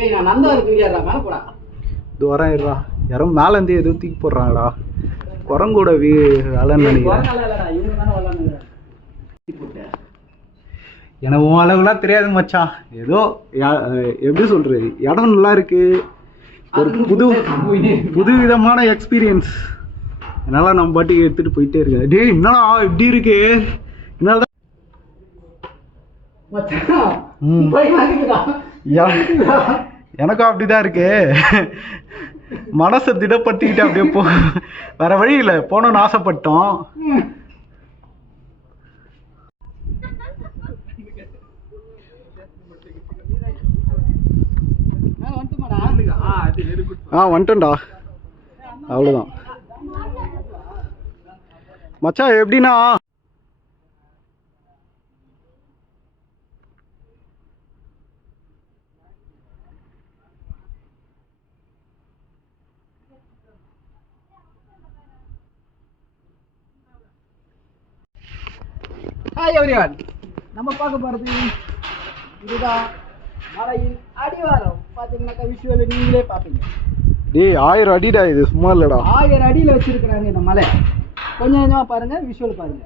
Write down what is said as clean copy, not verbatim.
ஏய் நான் நந்தா தூக்கிடுறா மேல போடா. இது வரேன் இருடா. யாரும் மேல இருந்து எதுவும் தூக்கி போடுறாங்கடா. குரங்கோட வேலைன்னு நினைக்கிறேன். எனக்கு உன் அளவுலாம் தெரியாது மச்சான். ஏதோ எப்படி சொல்றது, இடம் நல்லா இருக்கு, ஒரு புது விதமான எக்ஸ்பீரியன்ஸ். அதனால நம்ம பாட்டுக்கு எடுத்துட்டு போயிட்டே இருக்கேன். டேய் என்னடா இப்படி இருக்கு? என்னால எனக்கும் அப்படிதான் இருக்கு. மனசை திடப்பட்டுக்கிட்டு அப்படியே போ, வேற வழி இல்லை, போனோம்னு ஆசைப்பட்டோம். வந்துட்டேன்டா. அவ்வளோதான் மச்சான். எப்படின்னா ஹாய் எவ்ரிவன், நம்ம பார்க்க போகிறது இதுதான் மலையின் அடிவாரம். பார்த்தீங்கன்னாக்கா விஷுவல் நீங்களே பார்ப்பீங்க. டேய் 1000 அடிடா, இது சும்மா இல்லடா. 1000 அடியில் வச்சிருக்கிறாங்க இந்த மலை. கொஞ்சம் கொஞ்சமாக பாருங்க, விஷுவல் பாருங்க.